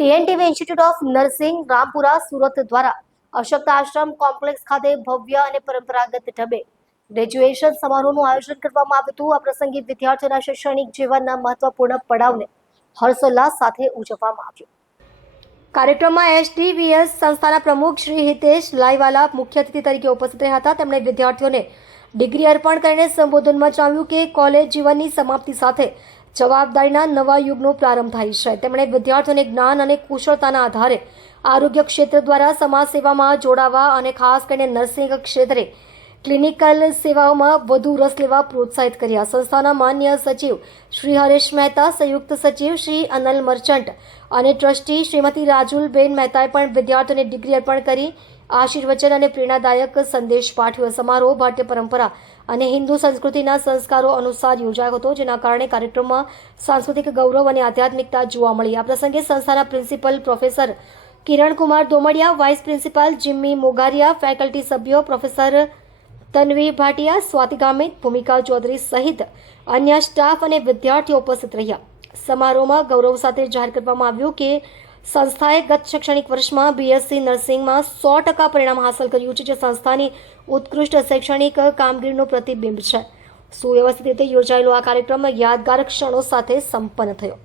ટીએનટીવી institute of nursing Rampura Surat દ્વારા અશક્ત આશ્રમ complex ખાતે ભવ્ય અને પરંપરાગત ઢબે ગ્રેજ્યુએશન સમારોહનું આયોજન કરવામાં આવ્યું હતું. આ પ્રસંગે વિદ્યાર્થીઓના શૈક્ષણિક જીવનના મહત્વપૂર્ણ પડાવને હર્ષોલ્લાસ સાથે ઉજવવામાં આવ્યો. કાર્યક્રમમાં એસડીવીએસ સંસ્થાના પ્રમુખ શ્રી હિતેશ લાઈવાલા મુખ્ય અતિથિ તરીકે ઉપસ્થિત રહ્યા હતા. તેમણે વિદ્યાર્થીઓને ડિગ્રી અર્પણ કરીને સંબોધનમાં જણાવ્યું કે કોલેજ જીવનની સમાપ્તિ સાથે જવાબદારીના નવા યુગનો પ્રારંભ થાય છે. તેમણે વિદ્યાર્થીઓને જ્ઞાન અને કુશળતાના આધારે આરોગ્ય ક્ષેત્ર દ્વારા સમાજ સેવામાં જોડાવા અને ખાસ કરીને નર્સિંગ ક્ષેત્રે ક્લિનિકલ સેવાઓમાં વધુ રસ લેવા પ્રોત્સાહિત કર્યા. સંસ્થાના માન્ય સચિવ શ્રી હરેશ મહેતા, સંયુક્ત સચિવ શ્રી અનલ મર્ચન્ટ અને ટ્રસ્ટી શ્રીમતી રાજુલબેન મહેતાએ પણ વિદ્યાર્થીઓને ડિગ્રી અર્પણ કરી આશીર્વચન અને પ્રેરણાદાયક સંદેશ પાઠવ્યો. સમારોહ ભારતીય પરંપરા અને હિન્દુ સંસ્કૃતિના સંસ્કારો અનુસાર યોજાયો હતો, જેના કારણે કાર્યક્રમમાં સાંસ્કૃતિક ગૌરવ અને આધ્યાત્મિકતા જોવા મળી. આ પ્રસંગે સંસ્થાના principal professor Kirankumar Domadiya, vice principal Jimmy Mogariya, faculty સભ્યો પ્રોફેસર તન્વી ભાટિયા, સ્વાતિ ગામિત, ભૂમિકા ચૌધરી સહિત અન્ય સ્ટાફ અને વિદ્યાર્થીઓ ઉપસ્થિત રહ્યા. સમારોહમાં ગૌરવ સાથે જાહેર કરવામાં આવ્યું કે સંસ્થાએ ગત શૈક્ષણિક વર્ષમાં બીએસસી નર્સિંગમાં 100% પરિણામ હાંસલ કર્યું છે, જે સંસ્થાની ઉત્કૃષ્ટ શૈક્ષણિક કામગીરીનું પ્રતિબિંબ છે. સુવ્યવસ્થિત રીતે યોજાયેલો આ કાર્યક્રમ યાદગાર ક્ષણો સાથે સંપન્ન થયો.